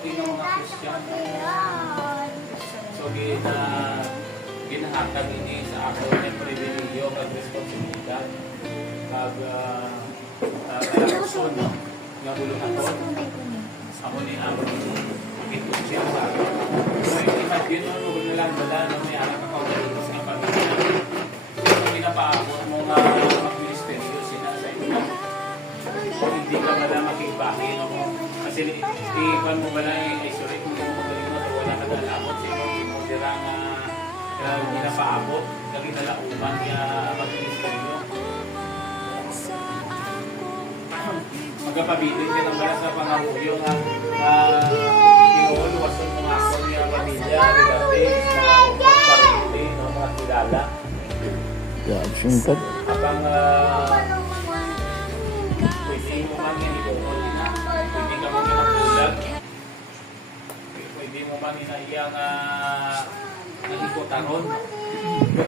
din ng mga Christian. So, ginahatag ini sa ako ng pribileyo kag responsibilidad kag kalakson nga buluhaton. Ako ni ako ito siya sa akin. So, imagine mo na lang bala na may anak ka kaulitis ng pamilya. So, pinapaabot mo nga mag-ministeryo sila sa inyo. Hindi ka bala makibahin mo. Kasi iipan mo bala isolate mo mo magaling mo so wala ka dalakot sa inyo. Mo dira nga pinapaabot lagi nalauman nga mag-ministeryo. Magkapabilin ka ng bala sa pangaruyo nga inuuluwasan mo nga ako niya pamilya, relatives, mga sarili, mga kilala. Habang pwede mo man yan ibukol na, pwede ka mo ginagbulag, pwede mo man inayang nahikotaron.